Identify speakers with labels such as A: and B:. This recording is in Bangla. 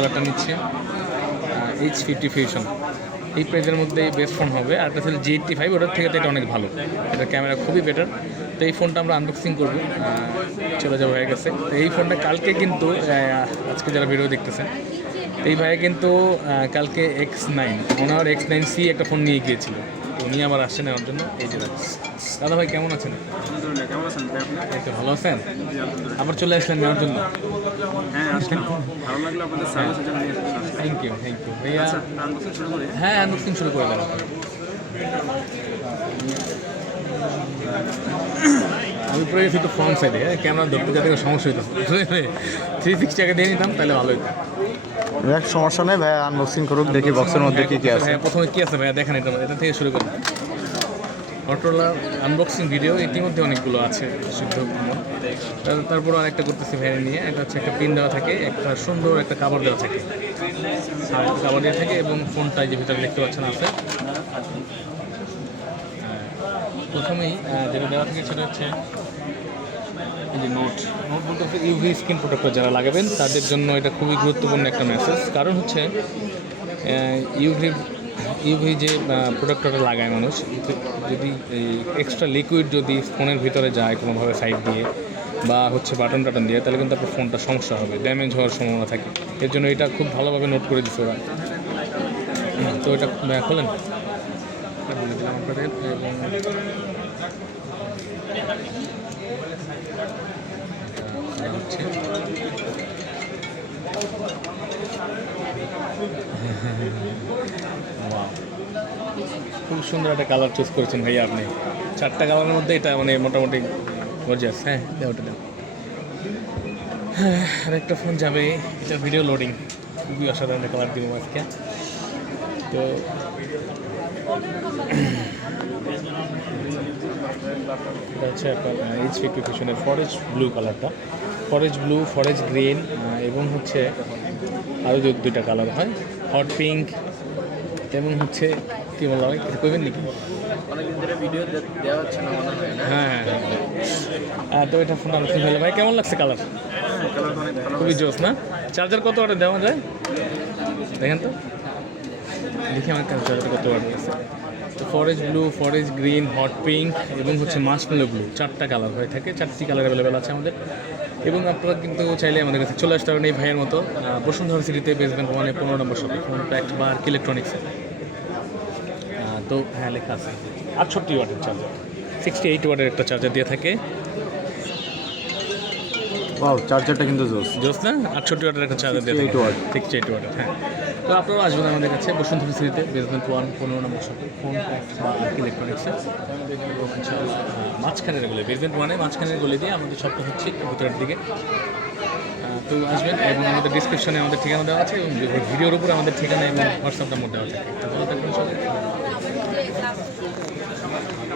A: কালারটা নিচ্ছে এইচ ফিফটি ফিউশন এই প্রাইজের মধ্যে বেস্ট ফোন হবে। আর একটা ছিল জি এইটটি ফাইভ ওটার থেকে তো এটা অনেক ভালো। এটা ক্যামেরা খুবই বেটার তো এই ফোনটা আমরা আনবক্সিং করব। চলে যাওয়া হয়ে গেছে তো এই ফোনটা কালকে কিন্তু আজকে যারা ভিডিও দেখতেছেন, তো এই ভাইয়া কিন্তু কালকে এক্স নাইন ওনার এক্স নাইন সি একটা ফোন নিয়ে গিয়েছিল। উনি আবার আসছে নেওয়ার জন্য। এই যে দাদা ভাই কেমন আছেন?
B: ভাই
A: এই তো ভালো আছেন? আবার চলে আসলেন নেওয়ার জন্য?
B: হ্যাঁ।
A: থ্যাংক ইউ থ্যাংক ইউ ভাইয়া
B: আচ্ছা শুরু
A: হ্যাঁ আনবক্সিং শুরু করে দেন। আমি পুরো গেছি তো ফ্রন্ট সাইডে ক্যামেরা ধরতে যাতে সমস্যা হইতো। থ্রি সিক্সটি টাকা দিয়ে নিতাম তাহলে ভালো হতো
C: এক সমস্যা নেই ভাই আনবক্সিং করুক দেখি বক্সের মধ্যে কি কি আছে।
A: হ্যাঁ প্রথমে কি আছে ভাইয়া দেখেন এটা এটা থেকে শুরু করি। অটোলা আনবক্সিং ভিডিও ইতিমধ্যে অনেকগুলো আছে সিদ্ধ তার- তারপর আরেকটা করতেছি ভ্যানে নিয়ে। এটা হচ্ছে একটা পিন দেওয়া থাকে একটা সুন্দর একটা কাভার দেওয়া থাকে। কাবার দেওয়া থাকে এবং ফোনটা যে ভিতরে দেখতে পাচ্ছেন আছে। হ্যাঁ, প্রথমেই যেটা দেওয়া থাকে সেটা হচ্ছে নোট নোট বলতে হচ্ছে ইউভি স্কিন প্রোটেক্টর যারা লাগাবেন তাদের জন্য এটা খুবই গুরুত্বপূর্ণ একটা মেসেজ কারণ হচ্ছে ইউভি ইউভি যে প্রোডাক্টটা লাগায় মানুষ যদি- এক্সট্রা লিকুইড যদি ফোনের ভিতরে যায় কোনোভাবে সাইড দিয়ে বা হচ্ছে বাটন টাটন দিয়ে, তাহলে কিন্তু আপনার ফোনটা সমস্যা হবে ড্যামেজ হওয়ার সম্ভাবনা থাকে। এর জন্য এটা খুব ভালোভাবে নোট করে দিচ্ছে ওরা। তো এটা খোলেন। এটা বলে দিলাম আপনাদের এবং এটা হচ্ছে Wow. খুব সুন্দর একটা কালার চুজ করেছেন ভাইয়া আপনি। চারটা কালারের মধ্যে এটা মানে মোটামুটি গর্জিয়াস হ্যাঁ? দেও ওটা দেও। হ্যাঁ, আর একটা ফোন যাবে। এটা ভিডিও লোডিং খুবই অসাধারণ কালার দিব আজকে। তো এটা হচ্ছে আপনার ব্লু কালারটা ফরেস্ট ব্লু ফরেস্ট গ্রিন এবং হচ্ছে আরও দুইটা কালার হয়। হট পিঙ্ক এবং হচ্ছে কী বলা হয় কিছু করবেন নাকি?
B: মনে হয়
A: হ্যাঁ হ্যাঁ তো এটা ফোনটা আলোচনা হলো। ভাই কেমন লাগছে কালার খুবই জোস না? চার্জার কত ওয়াটের দেওয়া যায়? দেখেন তো। দেখি আমার কাছে চার্জার কত ওয়াটের আছে। তো forest blue forest green hot pink এবং হচ্ছে মাসমেলো ব্লু চারটা কালার হয়ে থাকে চারটি কালার অ্যাভেলেবেল আছে আমাদের। এবং আপনারা কিন্তু চাইলে আমাদের কাছে চলে আসতে পারেন এই ভাইয়ের মতো। বসুন্ধরা সিটিতে বেসবেন্ট ওয়ানে পনেরো নম্বর শপে ফোন প্যাক্ট ইলেকট্রনিক্সে তো হ্যাঁ লেখা আছে। আটষট্টি ওয়াটের চার্জার সিক্সটি এইট ওয়াটের একটা চার্জার দিয়ে থাকে।
C: ওয়াও চার্জারটা কিন্তু জোস।
A: জোস না? আটষট্টি ওয়াটের একটা চার্জার দিয়ে
C: 68 watt।
A: সিক্সটি এইট ওয়াটের হ্যাঁ। তো আপনারা আসবেন আমাদের কাছে বসুন্ধরা সিটিতে বেসমেন্ট ওয়ান পনেরো নম্বর শপে। ফোন ইলেকট্রনিক্সে মাঝখানের গলি বেসমেন্ট ওয়ানে মাঝখানের গলি দিয়ে আমাদের শপটা হচ্ছে ভিতরের দিকে। তো আসবেন এবং আমাদের ডিসক্রিপশনে আমাদের ঠিকানা দেওয়া আছে এবং ভিডিওর উপরে আমাদের ঠিকানা এবং হোয়াটসঅ্যাপ নাম্বার দেওয়া থাকে। তো ভালো থাকবেন সবাই।